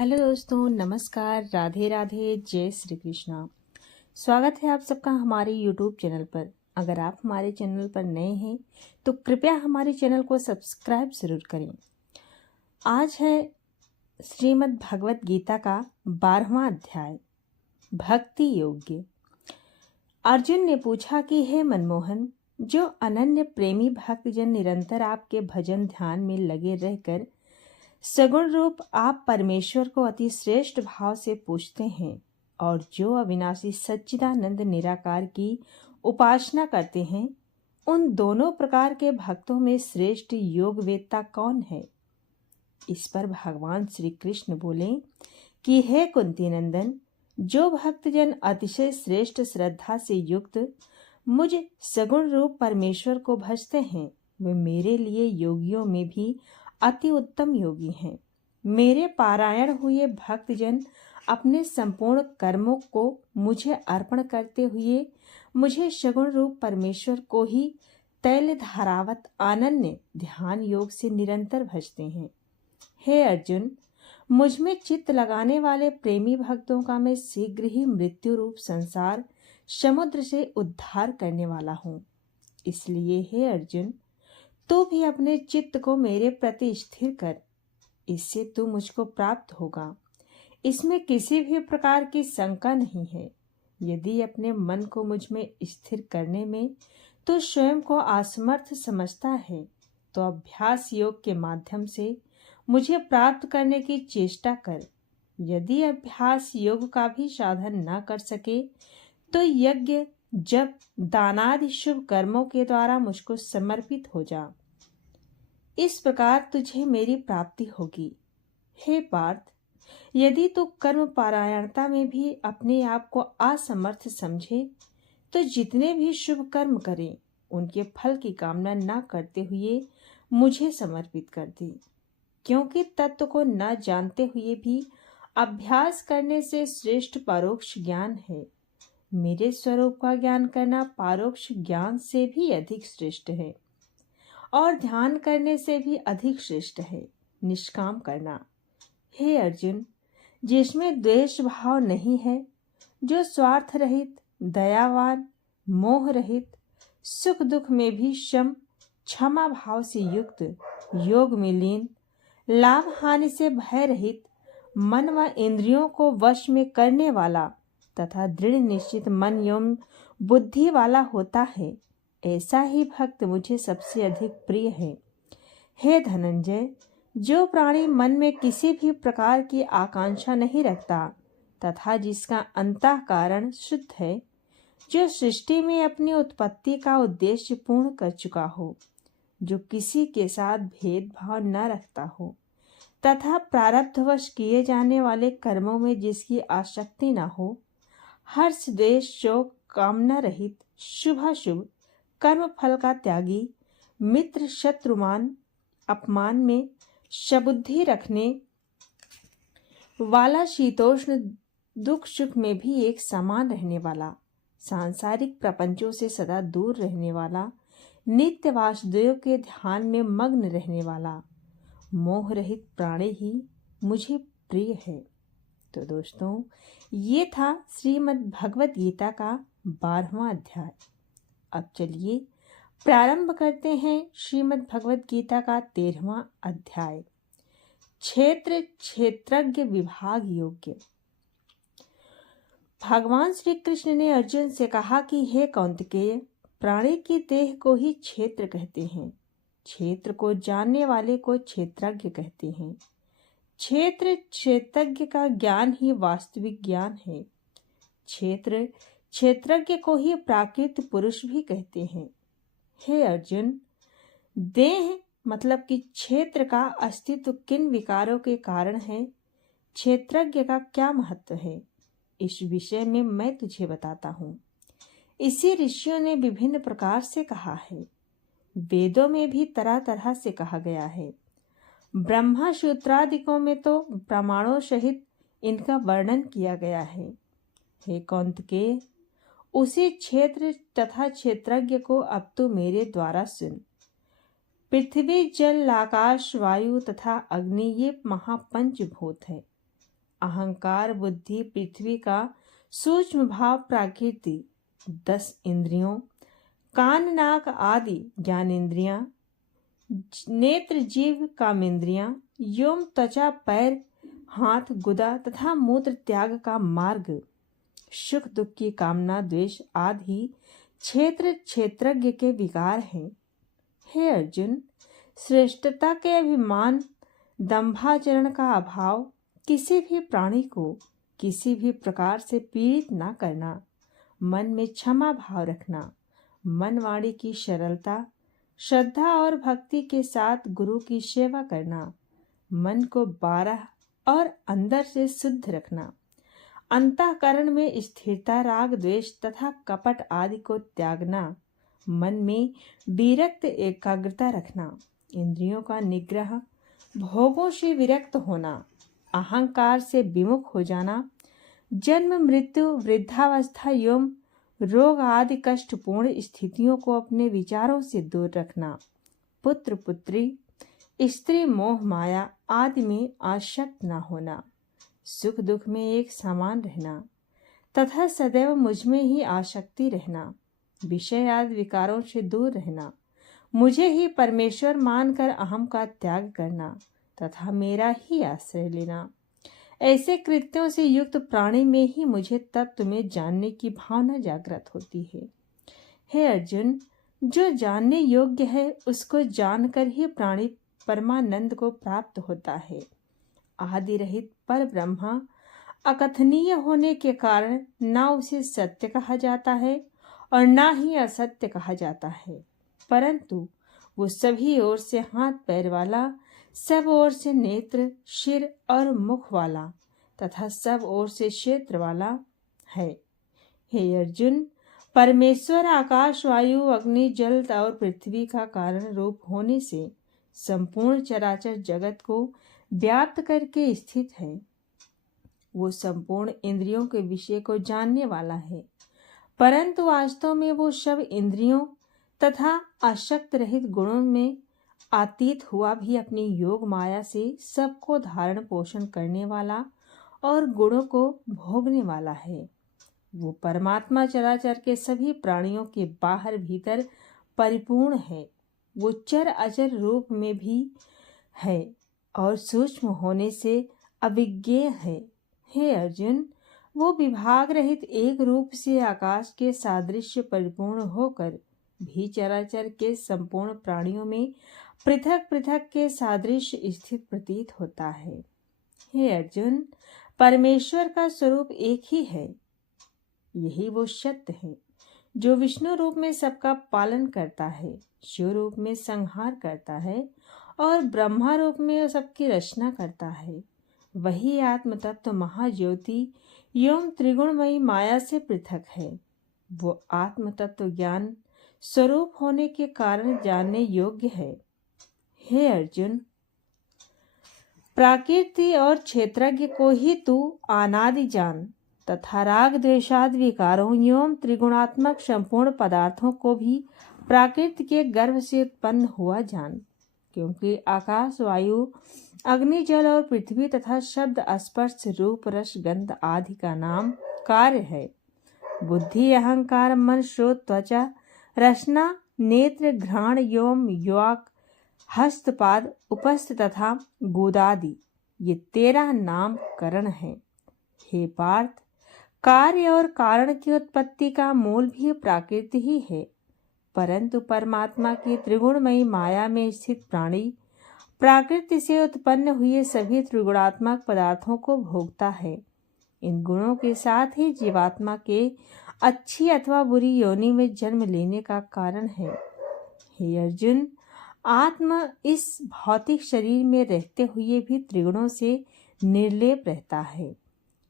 Hello दोस्तों, नमस्कार, राधे राधे, जय श्री कृष्णा। स्वागत है आप सबका हमारे यूट्यूब चैनल पर। अगर आप हमारे चैनल पर नए हैं तो कृपया हमारे चैनल को सब्सक्राइब जरूर करें। आज है श्रीमद् भगवत गीता का 12वां अध्याय, भक्ति योग्य। अर्जुन ने पूछा कि हे मनमोहन, जो अनन्य प्रेमी भक्तजन निरंतर आपके भजन ध्यान में लगे रहकर सगुण रूप आप परमेश्वर को अति श्रेष्ठ भाव से पूजते हैं और जो अविनाशी सच्चिदानंद निराकार की उपासना करते हैं, उन दोनों प्रकार के भक्तों में श्रेष्ठ योग वेत्ता कौन है? इस पर भगवान श्री कृष्ण बोले कि हे कुंती नंदन, जो भक्तजन अतिशय श्रेष्ठ श्रद्धा से युक्त मुझ सगुण रूप परमेश्वर को भजते हैं, वे मेरे लिए योगियों में भी अति उत्तम योगी हैं। मेरे पारायण हुए भक्तजन अपने संपूर्ण कर्मों को मुझे अर्पण करते हुए मुझे सगुण रूप परमेश्वर को ही तैल धारावत अनन्य ध्यान योग से निरंतर भजते हैं। हे अर्जुन, मुझ में चित्त लगाने वाले प्रेमी भक्तों का मैं शीघ्र ही मृत्यु रूप संसार समुद्र से उद्धार करने वाला हूँ। इसलिए हे अर्जुन, तू भी अपने चित्त को मेरे प्रति स्थिर कर, इससे तू मुझको प्राप्त होगा। इसमें किसी भी प्रकार की शंका नहीं है। यदि अपने मन को मुझ में स्थिर करने में तू स्वयं को असमर्थ समझता है तो अभ्यास योग के माध्यम से मुझे प्राप्त करने की चेष्टा कर। यदि अभ्यास योग का भी साधन न कर सके तो यज्ञ, जप, दानादि शुभ कर्मों के द्वारा मुझको समर्पित हो जा। इस प्रकार तुझे मेरी प्राप्ति होगी। हे पार्थ, यदि तू कर्म पारायणता में भी अपने आप को असमर्थ समझे तो जितने भी शुभ कर्म करें उनके फल की कामना न करते हुए मुझे समर्पित कर दे, क्योंकि तत्व को न जानते हुए भी अभ्यास करने से श्रेष्ठ परोक्ष ज्ञान है। मेरे स्वरूप का ज्ञान करना परोक्ष ज्ञान से भी अधिक श्रेष्ठ है और ध्यान करने से भी अधिक श्रेष्ठ है निष्काम करना। हे अर्जुन, जिसमें द्वेष भाव नहीं है, जो स्वार्थ रहित, दयावान, मोह रहित, सुख दुख में भी सम क्षमा भाव से युक्त, योग में लीन, लाभ हानि से भय रहित, मन व इंद्रियों को वश में करने वाला तथा दृढ़ निश्चित मन एवं बुद्धि वाला होता है, ऐसा ही भक्त मुझे सबसे अधिक प्रिय है। हे धनंजय, जो प्राणी मन में किसी भी प्रकार की आकांक्षा नहीं रखता तथा जिसका अंतःकरण शुद्ध है, जो सृष्टि में अपनी उत्पत्ति का उद्देश्य पूर्ण कर चुका हो, जो किसी के साथ भेदभाव न रखता हो तथा प्रारब्धवश किए जाने वाले कर्मों में जिसकी आसक्ति न हो, हर्ष द्वेष शोक कामना रहित, शुभाशुभ कर्म फल का त्यागी, मित्र शत्रुमान अपमान में सबुद्धि रखने वाला, शीतोष्ण दुख सुख में भी एक समान रहने वाला, सांसारिक प्रपंचों से सदा दूर रहने वाला, नित्य वासुदेव के ध्यान में मग्न रहने वाला, मोह रहित प्राणी ही मुझे प्रिय है। तो दोस्तों, ये था श्रीमद् भगवत गीता का 12वां अध्याय। अब चलिए प्रारंभ करते हैं श्रीमद् भगवत गीता का 13वां अध्याय, क्षेत्र क्षेत्रज्ञ विभाग योग्य। भगवान श्री कृष्ण ने अर्जुन से कहा कि हे कौंतेय, प्राणी की देह को ही क्षेत्र कहते हैं, क्षेत्र को जानने वाले को क्षेत्रज्ञ कहते हैं। क्षेत्र क्षेत्रज्ञ का ज्ञान ही वास्तविक ज्ञान है। क्षेत्र क्षेत्रज्ञ को ही प्राकृत पुरुष भी कहते हैं। हे अर्जुन, देह मतलब कि क्षेत्र का अस्तित्व किन विकारों के कारण है, क्षेत्रज्ञ का क्या महत्व है, इस विषय में मैं तुझे बताता हूँ। इसी ऋषियों ने विभिन्न प्रकार से कहा है। वेदों में भी तरह तरह से कहा गया है। ब्रह्मा सूत्रादिकों में तो प्रमाणों सहित इनका वर्णन किया गया है। हे कौंतेय, उसी क्षेत्र तथा क्षेत्रज्ञ को अब तू मेरे द्वारा सुन। पृथ्वी, जल, आकाश, वायु तथा अग्नि ये महापंचभूत है। अहंकार, बुद्धि, पृथ्वी का सूक्ष्म भाव प्रकृति, 10 इंद्रियों, कान, नाक आदि ज्ञानेंद्रियां, नेत्र, जीव, कामेंद्रियां, योम, त्वचा, पैर, हाथ, गुदा तथा मूत्र त्याग का मार्ग, सुख दुख की कामना, द्वेष आदि क्षेत्र क्षेत्रज्ञ के विकार हैं। हे अर्जुन, श्रेष्ठता के अभिमान, दंभाचरण का अभाव, किसी भी प्राणी को किसी भी प्रकार से पीड़ित न करना, मन में क्षमा भाव रखना, मन वाणी की सरलता, श्रद्धा और भक्ति के साथ गुरु की सेवा करना, मन को 12 और अंदर से शुद्ध रखना, अंतःकरण में स्थिरता, राग द्वेष तथा कपट आदि को त्यागना, मन में विरक्त एकाग्रता रखना, इंद्रियों का निग्रह, भोगों से विरक्त होना, अहंकार से विमुख हो जाना, जन्म मृत्यु वृद्धावस्था एवं रोग आदि कष्टपूर्ण स्थितियों को अपने विचारों से दूर रखना, पुत्र पुत्री, स्त्री मोह माया आदि में आसक्त न होना, सुख दुख में एक समान रहना तथा सदैव मुझ में ही आसक्ति रहना, विषय आदि विकारों से दूर रहना, मुझे ही परमेश्वर मानकर अहम का त्याग करना तथा मेरा ही आश्रय लेना। ऐसे कृत्यों से युक्त प्राणी में ही मुझे तत्व में जानने की भावना जागृत होती है। हे अर्जुन, जो जानने योग्य है उसको जानकर ही प्राणी परमानंद को प्राप्त होता है। आदि रहित पर ब्रह्मा अकथनीय होने के कारण ना उसे सत्य कहा जाता है और ना ही असत्य कहा जाता है, परंतु वो सभी ओर से हाथ पैर वाला, सब ओर से नेत्र, सिर और मुख वाला तथा सब ओर से क्षेत्र वाला है। हे अर्जुन, परमेश्वर आकाश, वायु, अग्नि, जल और पृथ्वी का कारण रूप होने से संपूर्ण चराचर जगत को व्याप्त करके स्थित है। वो संपूर्ण इंद्रियों के विषय को जानने वाला है, परंतु वास्तव में वो सब इंद्रियों तथा आसक्त रहित गुणों में अतीत हुआ भी अपनी योग माया से सबको धारण पोषण करने वाला और गुणों को भोगने वाला है। वो परमात्मा चराचर के सभी प्राणियों के बाहर भीतर परिपूर्ण है। वो चर अचर रूप में भी है और सूक्ष्म होने से अविज्ञेय है। हे अर्जुन, वो विभाग रहित एक रूप से आकाश के सादृश्य परिपूर्ण होकर भी चराचर के संपूर्ण प्राणियों में पृथक पृथक के सादृश्य स्थित प्रतीत होता है। हे अर्जुन, परमेश्वर का स्वरूप एक ही है। यही वो सत्य है जो विष्णु रूप में सबका पालन करता है, शिव रूप में संहार करता है और ब्रह्मा रूप में सबकी रचना करता है। वही आत्म तत्व महाज्योति एवं त्रिगुणमयी माया से पृथक है। वो आत्म तत्व ज्ञान स्वरूप होने के कारण जानने योग्य है। हे अर्जुन, प्रकृति और क्षेत्रज्ञ को ही तू अनादि जान तथा राग द्वेषादि विकारों एवं त्रिगुणात्मक संपूर्ण पदार्थों को भी प्रकृति के गर्भ से उत्पन्न हुआ जान, क्योंकि आकाश, वायु, अग्नि, जल और पृथ्वी तथा शब्द, स्पर्श, रूप, रस, गंध आदि का नाम कार्य है। बुद्धि, अहंकार, मन, श्रोत, त्वचा, रसना, नेत्र, घ्राण एवं योक, हस्तपाद, उपस्थ तथा गोदादि ये 13 नाम करण है। हे पार्थ, कार्य और कारण की उत्पत्ति का मूल भी प्रकृति ही है, परंतु परमात्मा की त्रिगुणमयी माया में स्थित प्राणी प्रकृति से उत्पन्न हुए सभी त्रिगुणात्मक पदार्थों को भोगता है। इन गुणों के साथ ही जीवात्मा के अच्छी अथवा बुरी योनि में जन्म लेने का कारण है। हे अर्जुन, आत्मा इस भौतिक शरीर में रहते हुए भी त्रिगुणों से निर्लेप रहता है।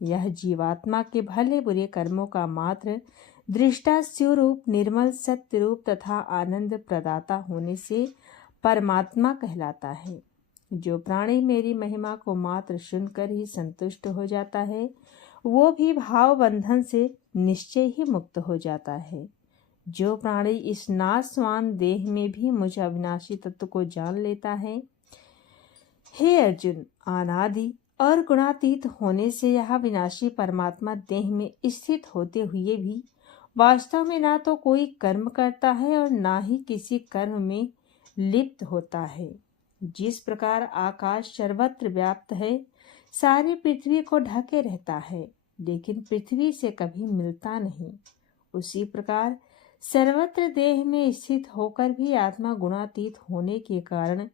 यह जीवात्मा के भले बुरे कर्मों का मात्र दृष्टा स्वरूप, निर्मल सत्य रूप तथा आनंद प्रदाता होने से परमात्मा कहलाता है। जो प्राणी मेरी महिमा को मात्र सुनकर ही संतुष्ट हो जाता है, वो भी भाव बंधन से निश्चय ही मुक्त हो जाता है। जो प्राणी इस नाशवान देह में भी मुझ अविनाशी तत्व को जान लेता है, हे अर्जुन, अनादि और गुणातीत होने से यह विनाशी परमात्मा देह में स्थित होते हुए भी वास्तव में ना तो कोई कर्म करता है और ना ही किसी कर्म में लिप्त होता है। जिस प्रकार आकाश सर्वत्र व्याप्त है, सारी पृथ्वी को ढके रहता है, लेकिन पृथ्वी से कभी मिलता नहीं, उसी प्रकार सर्वत्र देह में स्थित होकर भी आत्मा गुणातीत होने के कारण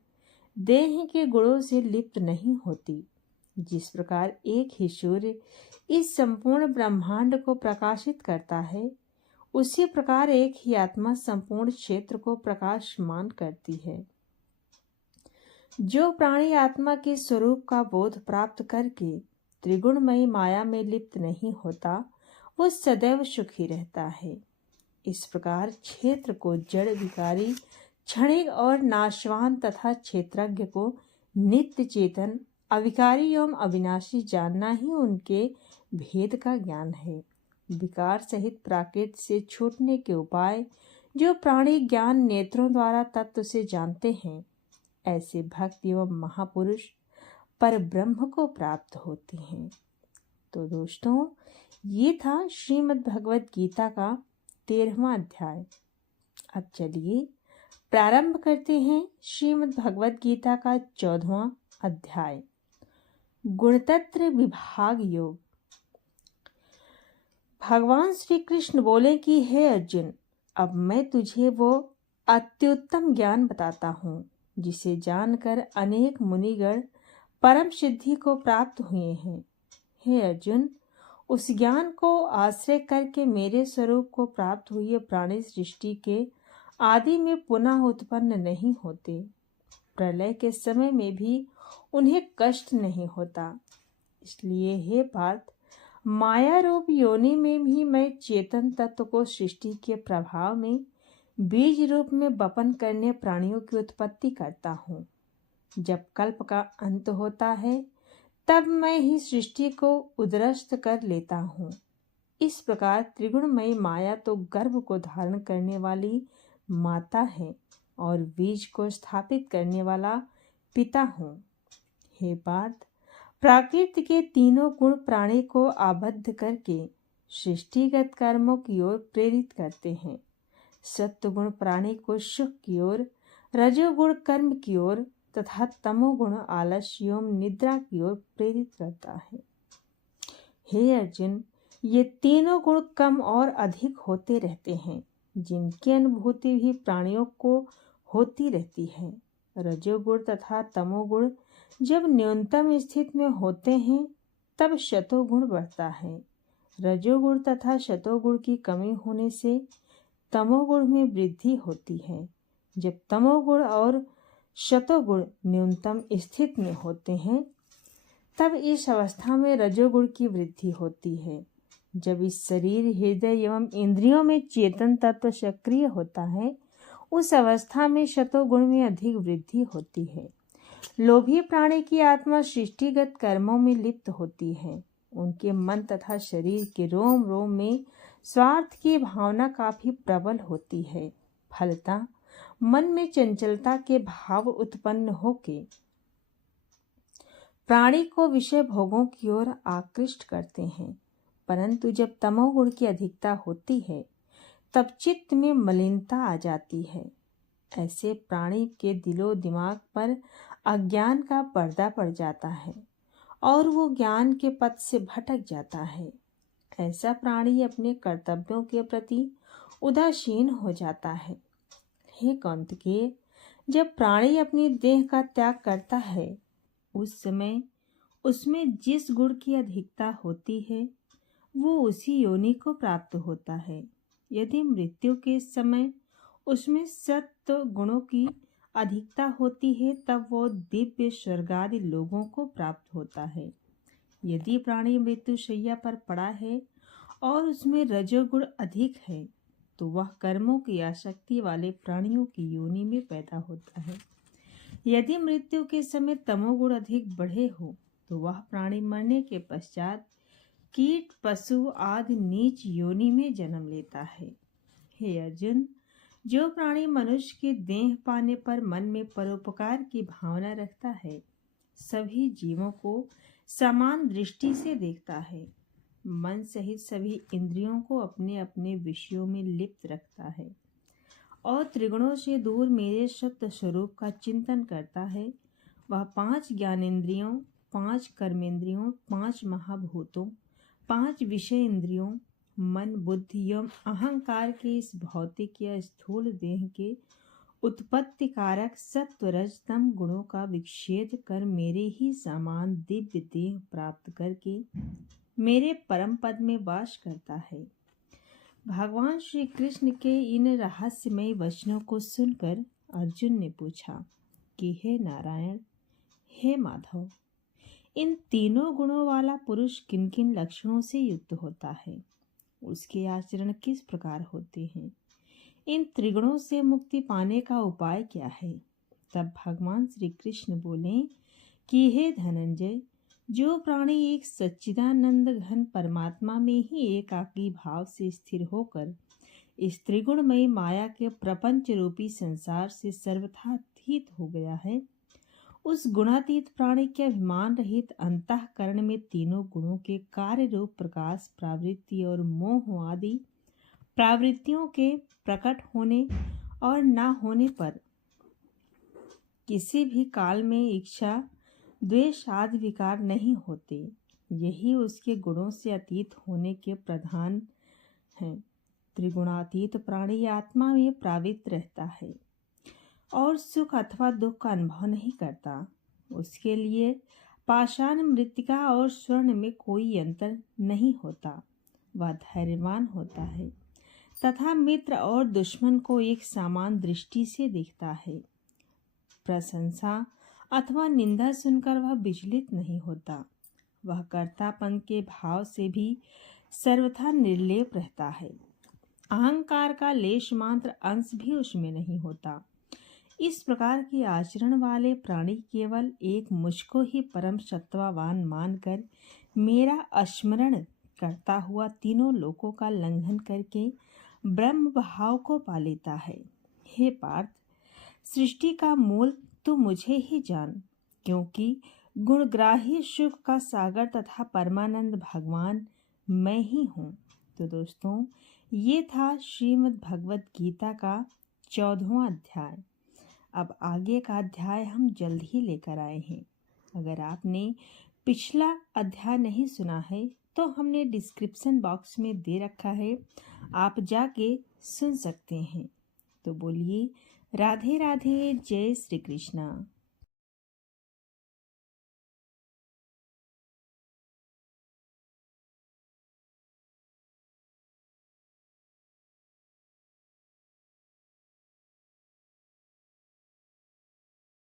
देह के गुणों से लिप्त नहीं होती। जिस प्रकार एक ही सूर्य इस संपूर्ण ब्रह्मांड को प्रकाशित करता है, उसी प्रकार एक ही आत्मा संपूर्ण क्षेत्र को प्रकाशमान करती है। जो प्राणी आत्मा के स्वरूप का बोध प्राप्त करके त्रिगुणमयी माया में लिप्त नहीं होता, वो सदैव सुखी रहता है। इस प्रकार क्षेत्र को जड़ विकारी, क्षणिक और नाशवान तथा क्षेत्रज्ञ को नित्य चेतन, अविकारी एवं अविनाशी जानना ही उनके भेद का ज्ञान है। विकार सहित प्राकृत से छूटने के उपाय जो प्राणी ज्ञान नेत्रों द्वारा तत्व से जानते हैं, ऐसे भक्त एवं महापुरुष पर ब्रह्म को प्राप्त होते हैं। तो दोस्तों, ये था श्रीमद् भगवत गीता का 13वां अध्याय। अब चलिए प्रारंभ करते हैं श्रीमद् भगवत गीता का 14वां अध्याय, गुणतत्र विभाग योग। भगवान श्री कृष्ण बोले कि हे अर्जुन, अब मैं तुझे वो अत्युत्तम ज्ञान बताता हूँ जिसे जानकर अनेक मुनिगण परम सिद्धि को प्राप्त हुए हैं। हे अर्जुन, उस ज्ञान को आश्रय करके मेरे स्वरूप को प्राप्त हुए प्राणी सृष्टि के आदि में पुनः उत्पन्न नहीं होते, प्रलय के समय में भी उन्हें कष्ट नहीं होता। इसलिए हे पार्थ, माया रूप योनि में भी मैं चेतन तत्व को सृष्टि के प्रभाव में बीज रूप में वपन करने प्राणियों की उत्पत्ति करता हूँ। जब कल्प का अंत होता है, तब मैं ही सृष्टि को उद्रस्त कर लेता हूँ। इस प्रकार त्रिगुणमयी माया तो गर्भ को धारण करने वाली माता है और बीज को स्थापित करने वाला पिता हूँ। हे पार्थ, प्राकृत के तीनों गुण प्राणी को आबद्ध करके सृष्टिगत कर्मों की ओर प्रेरित करते हैं। सत्वगुण प्राणी को सुख की ओर, रजोगुण कर्म की ओर तथा तमोगुण आलस्य एवं निद्रा की ओर प्रेरित करता है। हे अर्जुन, ये तीनों गुण कम और अधिक होते रहते हैं, जिनकी अनुभूति भी प्राणियों को होती रहती है। रजोगुण तथा तमोगुण जब न्यूनतम स्थिति में होते हैं, तब शतोगुण बढ़ता है। रजोगुण तथा शतोगुण की कमी होने से तमोगुण में वृद्धि होती है। जब तमोगुण और शतोगुण न्यूनतम स्थिति में होते हैं, तब इस अवस्था में रजोगुण की वृद्धि होती है। जब इस शरीर, हृदय एवं इंद्रियों में चेतन तत्व सक्रिय होता है, उस अवस्था में शतोगुण में अधिक वृद्धि होती है। लोभी प्राणी की आत्मा सृष्टिगत कर्मों में लिप्त होती है। उनके मन तथा शरीर के रोम रोम में स्वार्थ की भावना काफी प्रबल होती है। फलतः मन में चंचलता के भाव उत्पन्न होके प्राणी को विषय भोगों की ओर आकृष्ट करते हैं। परंतु जब तमोगुण की अधिकता होती है, तब चित्त में मलिनता आ जाती है। ऐसे प्राणी के दिलो दिमाग पर अज्ञान का पर्दा पड़ जाता है और वो ज्ञान के पथ से भटक जाता है। ऐसा प्राणी अपने कर्तव्यों के प्रति उदासीन हो जाता है। हे कौंतेय, जब प्राणी अपनी देह का त्याग करता है, उस समय उसमें जिस गुण की अधिकता होती है, वो उसी योनि को प्राप्त होता है। यदि मृत्यु के समय उसमें सत्व गुणों की अधिकता होती है, तब वो दिव्य स्वर्गादि लोगों को प्राप्त होता है। यदि प्राणी मृत्यु शैया पर पड़ा है और उसमें रजोगुण अधिक है, तो वह कर्मों की आसक्ति वाले प्राणियों की योनि में पैदा होता है। यदि मृत्यु के समय तमोगुण अधिक बढ़े हो, तो वह प्राणी मरने के पश्चात कीट, पशु आदि नीच योनि में जन्म लेता है। हे अर्जुन, जो प्राणी मनुष्य की देह पाने पर मन में परोपकार की भावना रखता है, सभी जीवों को समान दृष्टि से देखता है। मन सहित सभी इंद्रियों को अपने अपने विषयों में लिप्त रखता है और त्रिगुणों से दूर मेरे सत्य स्वरूप का चिंतन करता है। वह 5 ज्ञानेंद्रियों, 5 कर्मेंद्रियों, 5 महाभूतों, 5 विषय इंद्रियों, मन, बुद्धि एवं अहंकार के इस भौतिक या स्थूल देह के उत्पत्ति कारक सत्व रज तम गुणों का विच्छेद कर मेरे ही समान दिव्य देह प्राप्त करके मेरे परम पद में वास करता है। भगवान श्री कृष्ण के इन रहस्यमय वचनों को सुनकर अर्जुन ने पूछा कि हे नारायण, हे माधव, इन तीनों गुणों वाला पुरुष किन किन लक्षणों से युक्त होता है? उसके आचरण किस प्रकार होते हैं? इन त्रिगुणों से मुक्ति पाने का उपाय क्या है? तब भगवान श्री कृष्ण बोले कि हे धनंजय, जो प्राणी एक सच्चिदानंद घन परमात्मा में ही एकाकी भाव से स्थिर होकर इस त्रिगुणमयी माया के प्रपंच रूपी संसार से सर्वथा अतीत हो गया है, उस गुणातीत प्राणी के अभिमान रहित अंतःकरण में तीनों गुणों के कार्य रूप प्रकाश, प्रवृत्ति और मोह आदि प्रवृत्तियों के प्रकट होने और न होने पर किसी भी काल में इच्छा, द्वेष आदि विकार नहीं होते। यही उसके गुणों से अतीत होने के प्रधान हैं। त्रिगुणातीत प्राणी आत्मा में प्रावित रहता है और सुख अथवा दुख का अनुभव नहीं करता। उसके लिए पाषाण, मृत्तिका और स्वर्ण में कोई अंतर नहीं होता। वह धैर्यवान होता है तथा मित्र और दुश्मन को एक समान दृष्टि से देखता है। प्रशंसा अथवा निंदा सुनकर वह विचलित नहीं होता। वह कर्तापन के भाव से भी सर्वथा निर्लेप रहता है। अहंकार का लेश मात्र अंश भी उसमें नहीं होता। इस प्रकार के आचरण वाले प्राणी केवल एक मुझको ही परम सत्वावान मानकर मेरा स्मरण करता हुआ तीनों लोकों का लंघन करके ब्रह्म भाव को पा लेता है। हे पार्थ, सृष्टि का मूल तो मुझे ही जान, क्योंकि गुणग्राही सुख का सागर तथा परमानंद भगवान मैं ही हूँ। तो दोस्तों, ये था श्रीमद् भगवत गीता का 14वां अध्याय। अब आगे का अध्याय हम जल्द ही लेकर आए हैं। अगर आपने पिछला अध्याय नहीं सुना है तो हमने डिस्क्रिप्शन बॉक्स में दे रखा है, आप जाके सुन सकते हैं। तो बोलिए राधे राधे, जय श्री कृष्णा।